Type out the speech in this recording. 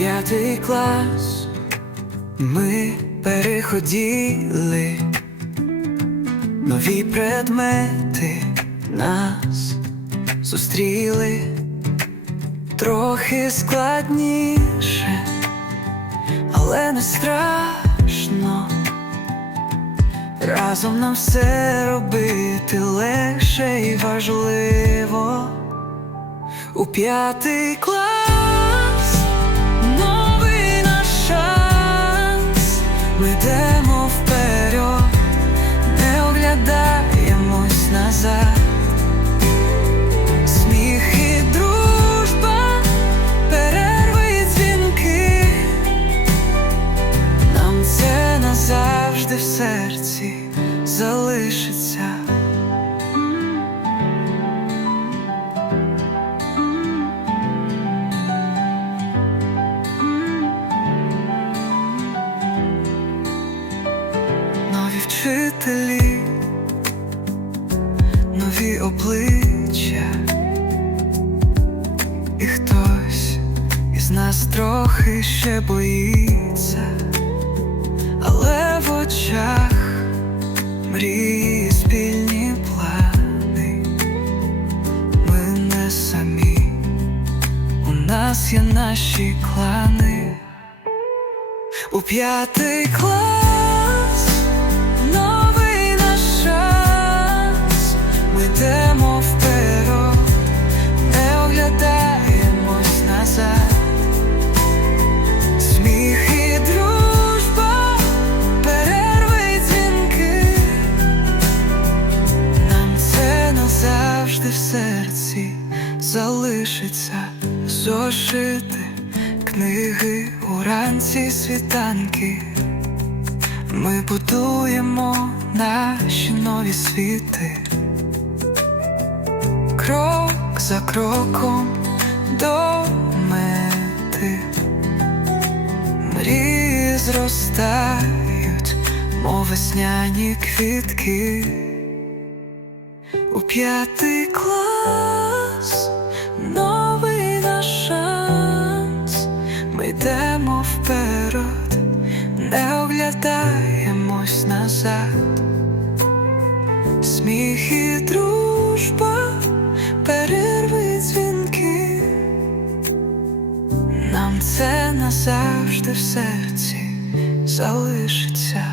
п'ятий клас ми переходили, нові предмети нас зустріли трохи складніше, але не страшно. Разом нам все робити легше і важливо. У п'ятий клас Ми йдемо вперед, не оглядаємось назад. Сміх і дружба, перерви дзвінки. Нам це назавжди в серці залишиться. Вчителі, нові обличчя, і хтось із нас трохи ще боїться, але в очах мрії спільні плани. Ми не самі, у нас є наші клани. У п'ятий клас Ми йдемо вперед, не оглядаємось назад. Сміх і дружба, перерви. Нам це назавжди в серці залишиться зошити книги уранці світанки. Ми будуємо наші нові світи, крок за кроком до мети. Мрії зростають, мов весняні квітки. У п'ятий клас новий наш шанс. Ми йдемо вперед, не оглядаємось назад. Сміх і дружба, перерви дзвінки. Нам це назавжди в серці залишиться.